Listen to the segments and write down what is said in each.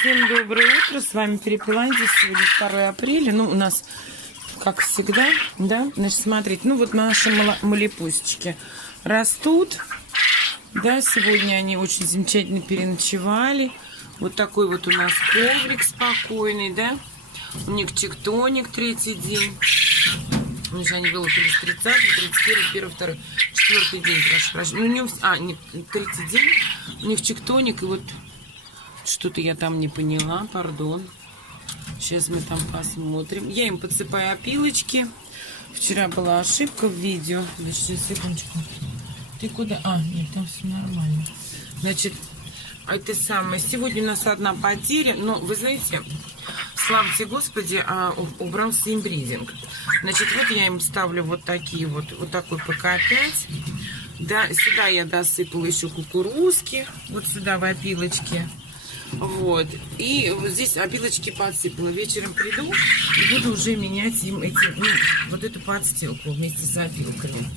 Всем доброе утро, с вами Перепеланди. Сегодня 2 апреля, ну, у нас, как всегда, да, значит, смотрите, ну, вот наши малипусечки растут, да, сегодня они очень замечательно переночевали, вот такой вот у нас коврик спокойный, да, у них чектоник 3-й день, значит, они вылупились 30-й, 31-й, 1-й, 2-й, 4-й день, прошу, ну, у них, не 3-й день, у них чектоник, и вот что-то я там не поняла, пардон. Сейчас мы там посмотрим. Я им подсыпаю опилочки. Вчера была ошибка в видео. Значит, секундочку. Ты куда? Нет, там все нормально. Значит, это самое. Сегодня у нас одна потеря. Но, вы знаете, слава тебе, Господи, убрался имбридинг. Значит, вот я им ставлю вот такие вот такой ПК-5. Да, сюда я досыпала еще кукурузки. Вот сюда в опилочки. Вот. И вот здесь опилочки подсыпала. Вечером приду и буду уже менять им вот эту подстилку вместе с опилками.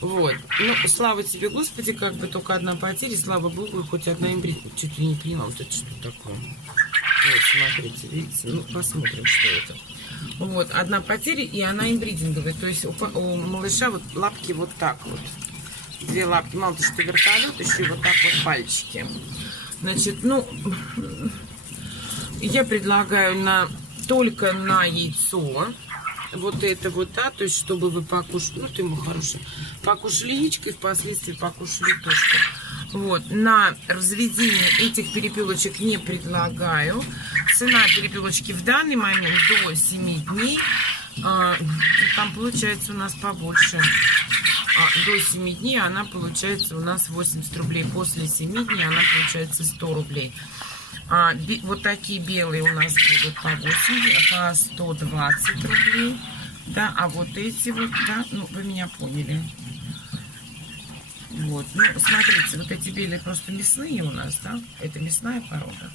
Вот. Ну, слава тебе, Господи, как бы только одна потеря, слава Богу, хоть одна имбридинг. Чуть ли не поняла, вот это что такое. Вот, смотрите, видите? Ну, посмотрим, что это. Вот, одна потеря, и она имбридинговая. То есть у малыша вот лапки вот так вот. 2 лапки. Мало того, что вертолет, еще и вот так вот пальчики. Значит, ну, я предлагаю только на яйцо. Вот это вот, да, то есть, чтобы вы покушали, ну, ты мой хороший, покушали яичко и впоследствии покушали тушку. Вот, на разведение этих перепелочек не предлагаю. Цена перепелочки в данный момент до 7 дней, там получается у нас побольше. До 7 дней она получается у нас 80 рублей. После 7 дней она получается 100 рублей. Вот такие белые у нас будут по 80, по 120 рублей. Да, а вот эти вот, да, ну вы меня поняли. Вот, ну смотрите, вот эти белые просто мясные у нас, да, это мясная порода.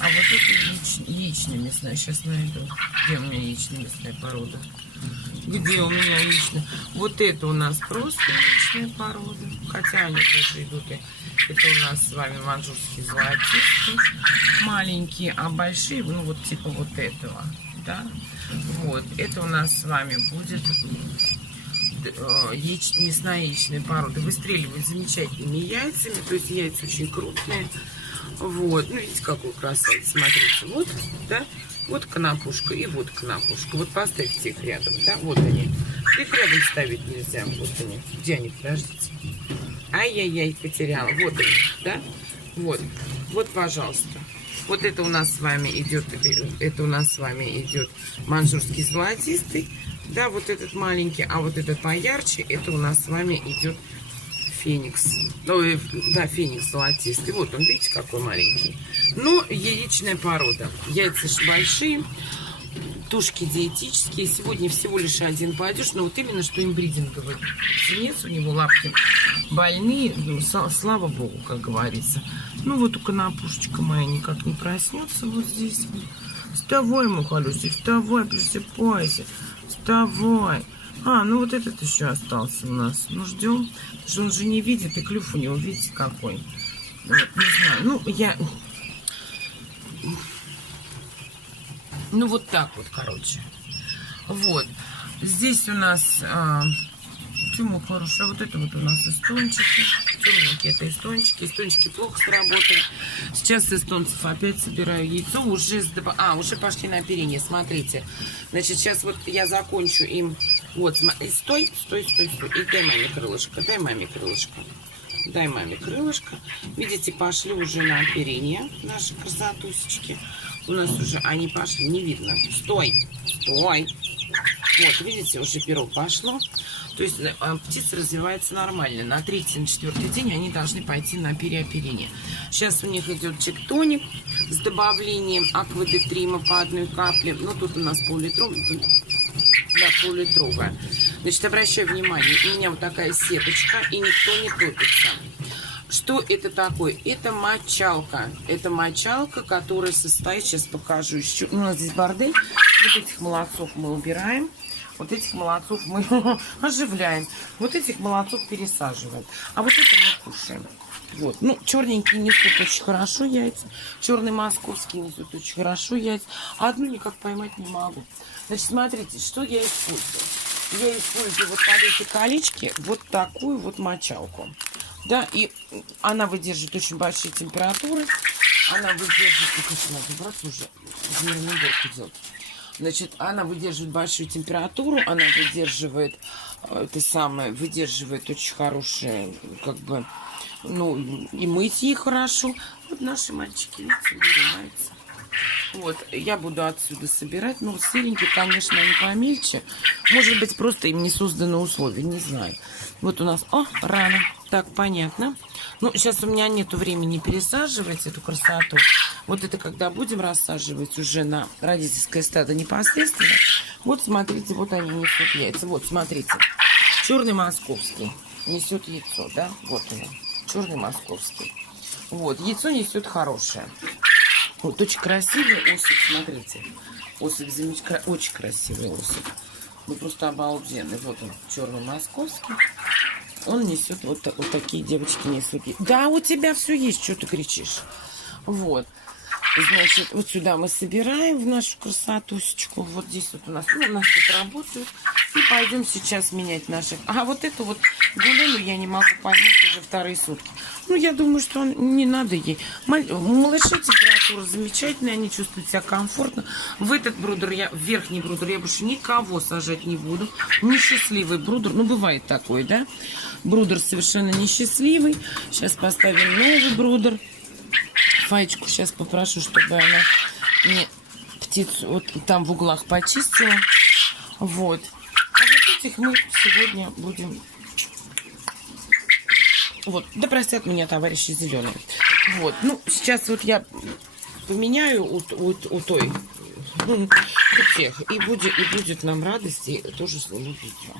А вот это яичная мясная, сейчас найду. Где у меня яичная мясная порода? Где у меня яичная? Вот это у нас просто яичная порода. Хотя они тоже идут. Это у нас с вами манчжурские золотистые. Маленькие, а большие, ну вот типа вот этого. Да? Вот. Это у нас с вами будет мясная яичная порода. Выстреливают замечательными яйцами. То есть яйца очень крупные. Вот. Ну, видите, какой красавец. Смотрите. Вот, да? Вот конопушка и вот конопушка. Вот поставьте их рядом, да? Вот они. Их рядом ставить нельзя. Вот они. Где они? Подождите. Ай-яй-яй, потеряла. Вот они, да? Вот. Вот, пожалуйста. Вот это у нас с вами идет, это у нас с вами идет манчжурский золотистый. Да, вот этот маленький, а вот этот поярче, это у нас с вами идет феникс. Ой, да, феникс золотистый. Вот он, видите, какой маленький. Но яичная порода. Яйца большие, тушки диетические. Сегодня всего лишь один падеж, но вот именно что имбридинговый. Птенец, у него лапки больные. Ну, слава Богу, как говорится. Ну вот у конопушечка моя никак не проснется вот здесь. Вставай, мой хороший, вставай, просыпайся. Вставай. Ну вот этот еще остался у нас. Ну, ждем. Потому что он же не видит, и клюв у него, видите, какой. Вот, не знаю. Ну, вот так вот, короче. Вот. Здесь у нас... Тему хорошая. Вот это вот у нас эстончики. Темненькие это эстончики. Эстончики плохо сработали. Сейчас с эстонцев опять собираю яйцо. Уже пошли на оперение. Смотрите. Значит, сейчас вот я закончу им. Вот, стой. И дай маме крылышко. Дай маме крылышко. Дай маме крылышко. Видите, пошли уже на оперение наши красотусечки. У нас уже они пошли. Не видно. Стой. Вот, видите, уже перо пошло. То есть птица развивается нормально. На 3-й, на 4-й день они должны пойти на переоперение. Сейчас у них идет чектоник с добавлением аквадетрима по 1 капле. Ну, тут у нас пол-литровая. Да, пол-литровая. Значит, обращаю внимание, у меня вот такая сеточка, и никто не топится. Что это такое? Это мочалка. Это мочалка, которая состоит, сейчас покажу еще. У нас здесь бордель. Вот этих молодцов мы убираем. Вот этих молодцов мы оживляем. Вот этих молодцов пересаживаем. А вот это мы кушаем. Вот. Ну, черненькие несут очень хорошо яйца. Черный московский несут очень хорошо яйца. А одну никак поймать не могу. Значит, смотрите, что я использую. Я использую вот под эти колечки вот такую вот мочалку. Да, и она выдерживает очень большие температуры. Она выдерживает... Ну, конечно, надо брать уже. Измеренную уборку делать. Значит, она выдерживает большую температуру. Она выдерживает... Это самое... Выдерживает очень хорошие... Как бы... Ну, и мыть ей хорошо. Вот наши мальчики, видите, вынимаются. Вот, я буду отсюда собирать. Ну, серенькие, конечно, они помельче. Может быть, просто им не созданы условия, не знаю. Вот у нас, о, рано. Так, понятно. Ну, сейчас у меня нету времени пересаживать эту красоту. Вот это когда будем рассаживать уже на родительское стадо непосредственно. Вот, смотрите, вот они несут яйца. Вот, смотрите. Черный московский несет яйцо, да? Вот оно. Черный московский. Вот, яйцо несет хорошее. Вот, очень красивый особь, смотрите. Особь очень красивый особь. Ну, просто обалденный. Вот он, черный московский. Он несет, вот такие девочки несут. Да, у тебя все есть, что ты кричишь. Вот. Значит, вот сюда мы собираем в нашу красотусечку. Вот здесь вот у нас тут работают. И пойдем сейчас менять наших. А вот эту вот гулену я не могу поймать уже вторые сутки. Ну, я думаю, что не надо ей. Малыши, температура замечательная, они чувствуют себя комфортно. В этот брудер, в верхний брудер я больше никого сажать не буду. Несчастливый брудер. Ну, бывает такой, да? Брудер совершенно несчастливый. Сейчас поставим новый брудер. Фаечку сейчас попрошу, чтобы она мне птицу вот там в углах почистила. Вот. А вот этих мы сегодня будем... Вот. Да простят меня товарищи зеленые. Вот. Ну, сейчас вот я поменяю у той... у тех. И будет нам радость и тоже слово видео.